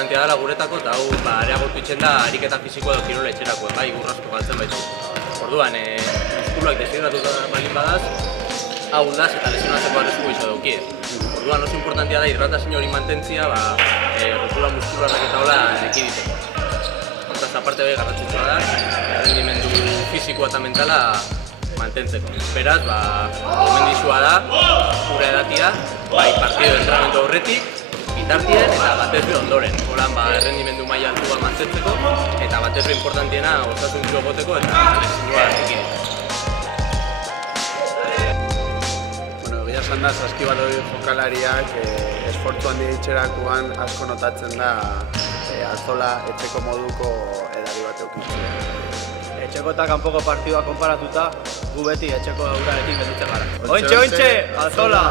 importantea dela guretako, eta hau areagotu itzen da ariketa fisikoa edo kirola etxerako, bai urrasko galtzen baitu. Orduan, muskuluak desidratuta balin badaz, hau daz eta lesionatzeko arrisku iso dauki. Orduan oso importantea da hidratazio hori mantentzia, rotura muskularrak eta hola ekiditeko. Hortaz aparte bai garrantzitsua da, errendimendu fisikoa eta mentala mantentzeko. Beraz, gomendizua da, ura edatia, bai partido entrenamendu horretik, bitartien eta batez be ondoren. Horan errendimendu maila altua mantentzeko eta batez be importantiena osasuntsu egoteko eta lesioa ekiditeko. Egia esan da, saskibaloi jokalariak esfortzu handi itxerakoan asko notatzen da alzola etxeko moduko edari bat eukitzea. Etxeko eta kanpoko partidua konparatuta, gu beti etxeko urarekin gelditzen gara. Ointxe, alzola!